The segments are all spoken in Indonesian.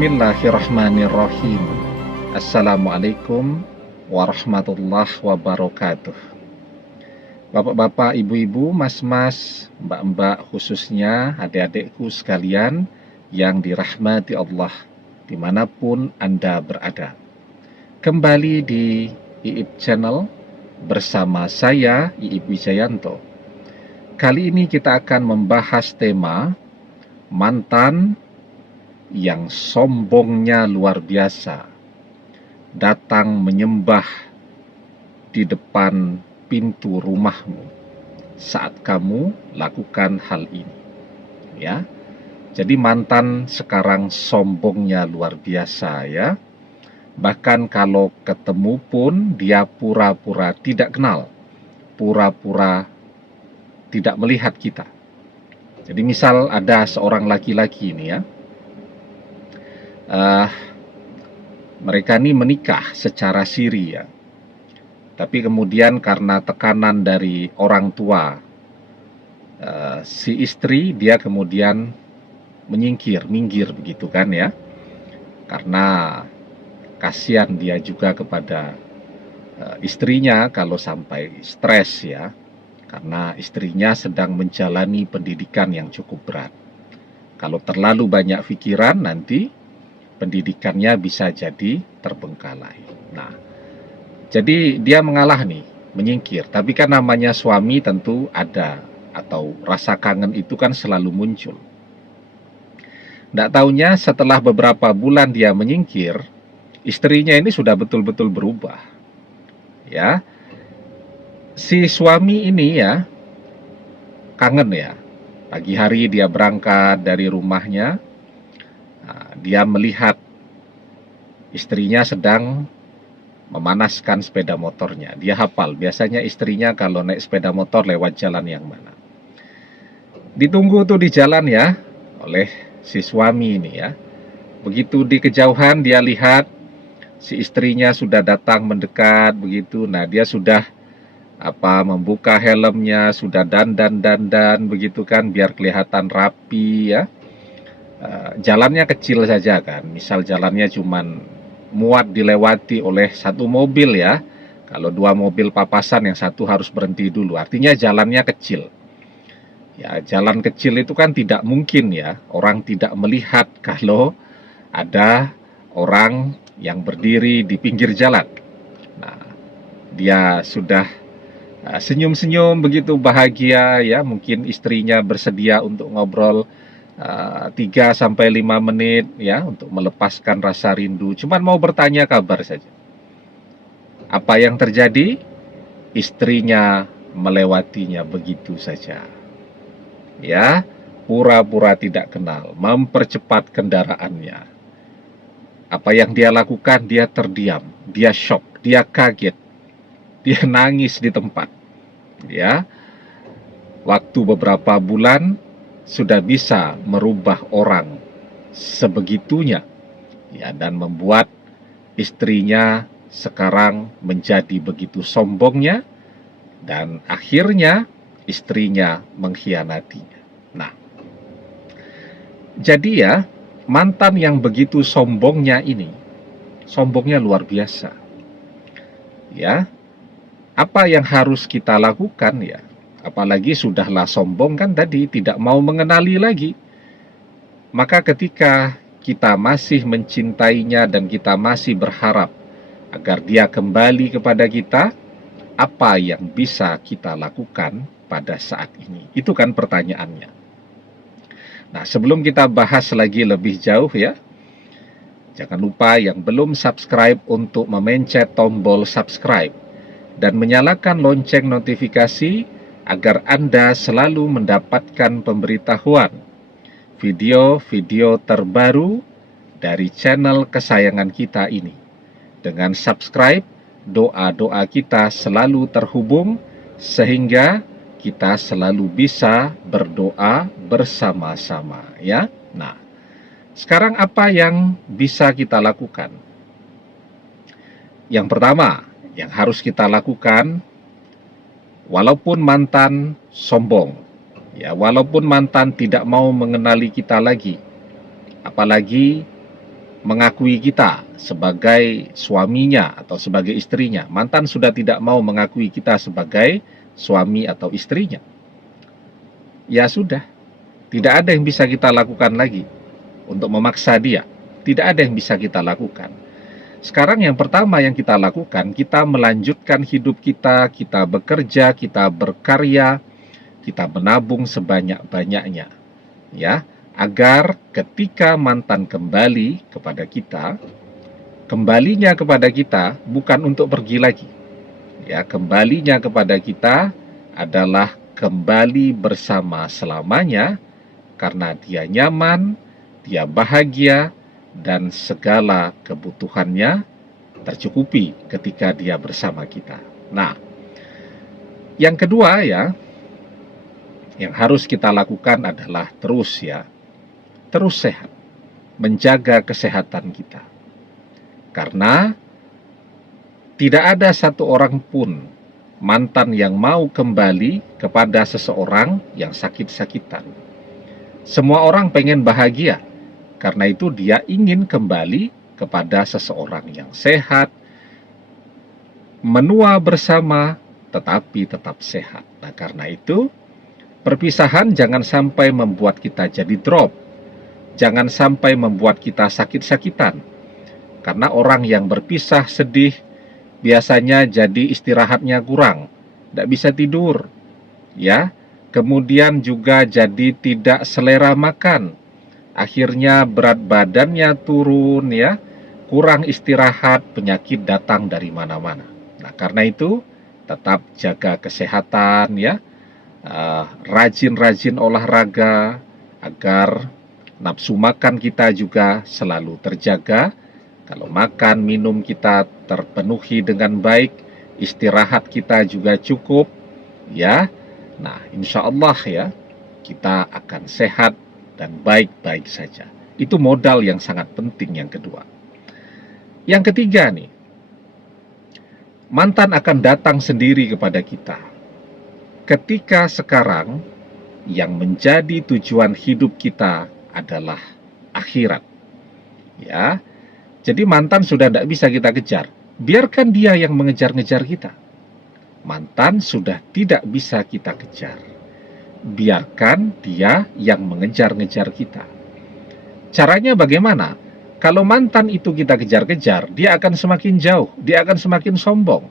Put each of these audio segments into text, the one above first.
Bismillahirrahmanirrahim. Assalamualaikum warahmatullahi wabarakatuh. Bapak-bapak, ibu-ibu, mas-mas, mbak-mbak, khususnya adik-adikku sekalian yang dirahmati Allah dimanapun Anda berada. Kembali di IIB Channel bersama saya, IIB Wijayanto. Kali ini kita akan membahas tema mantan yang sombongnya luar biasa, datang menyembah di depan pintu rumahmu saat kamu lakukan hal ini. Ya, jadi mantan sekarang sombongnya luar biasa ya. Bahkan kalau ketemu pun dia pura-pura tidak kenal, pura-pura tidak melihat kita. Jadi misal ada seorang laki-laki ini ya, mereka ini menikah secara siri ya. Tapi kemudian karena tekanan dari orang tua si istri, dia kemudian minggir begitu kan ya. Karena kasihan dia juga kepada istrinya kalau sampai stres ya. Karena istrinya sedang menjalani pendidikan yang cukup berat. Kalau terlalu banyak pikiran nanti pendidikannya bisa jadi terbengkalai. Nah, jadi dia mengalah nih, menyingkir. Tapi kan namanya suami tentu ada, atau rasa kangen itu kan selalu muncul. Nggak taunya setelah beberapa bulan dia menyingkir, istrinya ini sudah betul-betul berubah. Ya, si suami ini ya, kangen ya. Pagi hari dia berangkat dari rumahnya, dia melihat istrinya sedang memanaskan sepeda motornya. Dia hafal, biasanya istrinya kalau naik sepeda motor lewat jalan yang mana. Ditunggu tuh di jalan ya, oleh si suami ini ya. Begitu di kejauhan dia lihat si istrinya sudah datang mendekat begitu. Nah, dia sudah membuka helmnya, sudah dandan begitu kan, biar kelihatan rapi ya. Jalannya kecil saja kan, misal jalannya cuman muat dilewati oleh satu mobil ya. Kalau dua mobil papasan, yang satu harus berhenti dulu, artinya jalannya kecil ya. Jalan kecil itu kan tidak mungkin ya orang tidak melihat kalau ada orang yang berdiri di pinggir jalan. Nah, dia sudah senyum-senyum begitu bahagia ya, mungkin istrinya bersedia untuk ngobrol 3-5 menit ya, untuk melepaskan rasa rindu. Cuman mau bertanya kabar saja. Apa yang terjadi? Istrinya melewatinya begitu saja. Ya, pura-pura tidak kenal, mempercepat kendaraannya. Apa yang dia lakukan? Dia terdiam, dia shock, dia kaget, dia nangis di tempat. Ya, waktu beberapa bulan sudah bisa merubah orang sebegitunya ya, dan membuat istrinya sekarang menjadi begitu sombongnya, dan akhirnya istrinya mengkhianatinya. Nah, jadi ya, mantan yang begitu sombongnya ini, sombongnya luar biasa ya. Apa yang harus kita lakukan ya? Apalagi sudahlah sombong kan tadi, tidak mau mengenali lagi. Maka ketika kita masih mencintainya dan kita masih berharap agar dia kembali kepada kita, apa yang bisa kita lakukan pada saat ini? Itu kan pertanyaannya. Nah, sebelum kita bahas lagi lebih jauh ya, jangan lupa yang belum subscribe untuk memencet tombol subscribe dan menyalakan lonceng notifikasi agar Anda selalu mendapatkan pemberitahuan video-video terbaru dari channel kesayangan kita ini. Dengan subscribe, doa-doa kita selalu terhubung sehingga kita selalu bisa berdoa bersama-sama ya. Nah, sekarang apa yang bisa kita lakukan? Yang pertama yang harus kita lakukan, walaupun mantan sombong, ya, walaupun mantan tidak mau mengenali kita lagi, apalagi mengakui kita sebagai suaminya atau sebagai istrinya. Mantan sudah tidak mau mengakui kita sebagai suami atau istrinya. Ya sudah, tidak ada yang bisa kita lakukan lagi untuk memaksa dia. Tidak ada yang bisa kita lakukan. Sekarang yang pertama yang kita lakukan, kita melanjutkan hidup kita, kita bekerja, kita berkarya, kita menabung sebanyak-banyaknya, ya, agar ketika mantan kembali kepada kita, kembalinya kepada kita bukan untuk pergi lagi, ya, kembalinya kepada kita adalah kembali bersama selamanya karena dia nyaman, dia bahagia, dan segala kebutuhannya tercukupi ketika dia bersama kita. Nah, yang kedua ya, yang harus kita lakukan adalah terus sehat, menjaga kesehatan kita. Karena tidak ada satu orang pun mantan yang mau kembali kepada seseorang yang sakit-sakitan. Semua orang pengen bahagia, karena itu dia ingin kembali kepada seseorang yang sehat, menua bersama, tetapi tetap sehat. Nah, karena itu, perpisahan jangan sampai membuat kita jadi drop. Jangan sampai membuat kita sakit-sakitan. Karena orang yang berpisah sedih, biasanya jadi istirahatnya kurang, tidak bisa tidur, ya. Kemudian juga jadi tidak selera makan. Akhirnya berat badannya turun, ya. Kurang istirahat, penyakit datang dari mana-mana. Nah, karena itu tetap jaga kesehatan, ya. Rajin-rajin olahraga agar nafsu makan kita juga selalu terjaga. Kalau makan, minum kita terpenuhi dengan baik, istirahat kita juga cukup, ya. Nah, insya Allah ya, kita akan sehat dan baik-baik saja. Itu modal yang sangat penting yang kedua. Yang ketiga nih, mantan akan datang sendiri kepada kita. Ketika sekarang yang menjadi tujuan hidup kita adalah akhirat. Ya, jadi mantan sudah tidak bisa kita kejar. Biarkan dia yang mengejar-ngejar kita. Mantan sudah tidak bisa kita kejar. Biarkan dia yang mengejar-ngejar kita. Caranya bagaimana? Kalau mantan itu kita kejar-kejar, dia akan semakin jauh, dia akan semakin sombong.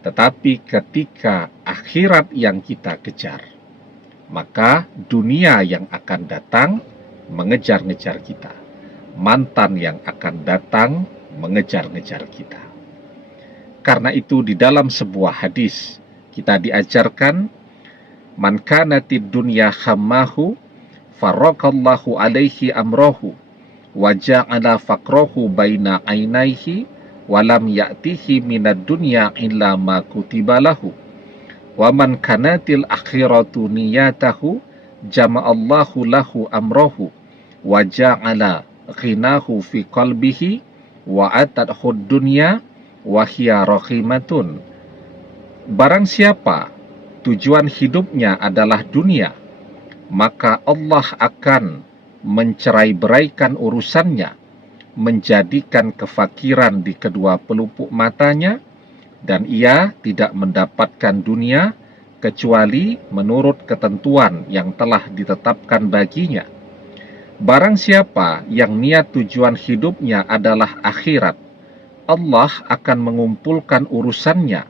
Tetapi ketika akhirat yang kita kejar, maka dunia yang akan datang mengejar-ngejar kita. Mantan yang akan datang mengejar-ngejar kita. Karena itu di dalam sebuah hadis kita diajarkan, man kanatid dunya hammahu faraqallahu alaihi amrohu wa ja'ala faqrahu baina ainaihi wa lam ya'tihi minad dunya illa ma kutiba lahu wa man kanatil akhiratu niyatahu jama'allahu lahu amrohu wa ja'ala ghinahu fi qalbihi wa atadhu dunya wahya rahimatun. Barang siapa tujuan hidupnya adalah dunia, maka Allah akan mencerai-beraikan urusannya, menjadikan kefakiran di kedua pelupuk matanya, dan ia tidak mendapatkan dunia kecuali menurut ketentuan yang telah ditetapkan baginya. Barang siapa yang niat tujuan hidupnya adalah akhirat, Allah akan mengumpulkan urusannya,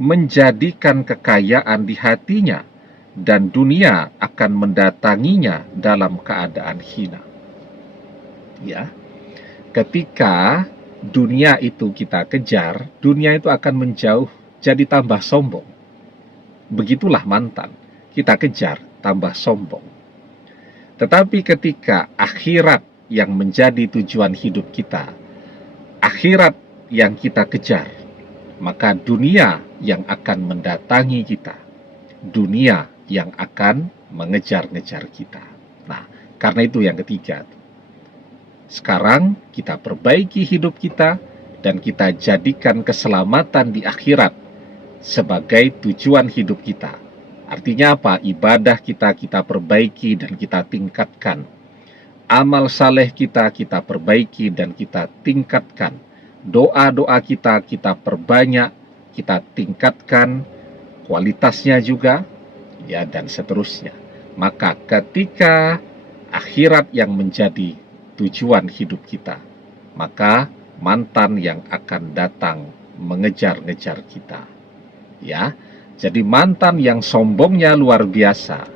menjadikan kekayaan di hatinya, dan dunia akan mendatanginya dalam keadaan hina. Ya, ketika dunia itu kita kejar, dunia itu akan menjauh, jadi tambah sombong. Begitulah mantan, kita kejar, tambah sombong. Tetapi ketika akhirat yang menjadi tujuan hidup kita, akhirat yang kita kejar, maka dunia yang akan mendatangi kita, dunia yang akan mengejar-ngejar kita. Nah, karena itu yang ketiga, sekarang kita perbaiki hidup kita dan kita jadikan keselamatan di akhirat sebagai tujuan hidup kita. Artinya apa? Ibadah kita perbaiki dan kita tingkatkan. Amal saleh kita perbaiki dan kita tingkatkan. Doa-doa kita perbanyak, kita tingkatkan kualitasnya juga, ya, dan seterusnya. Maka ketika akhirat yang menjadi tujuan hidup kita, maka mantan yang akan datang mengejar-ngejar kita. Ya, jadi mantan yang sombongnya luar biasa,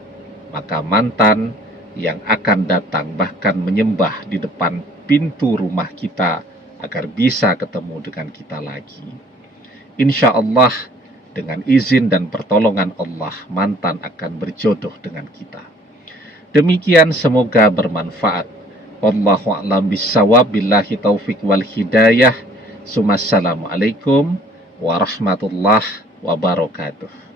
maka mantan yang akan datang bahkan menyembah di depan pintu rumah kita agar bisa ketemu dengan kita lagi. Insya Allah, dengan izin dan pertolongan Allah, mantan akan berjodoh dengan kita. Demikian, semoga bermanfaat. Wallahu a'lam bishawab, billahi taufik wal hidayah. Assalamualaikum warahmatullahi wabarakatuh.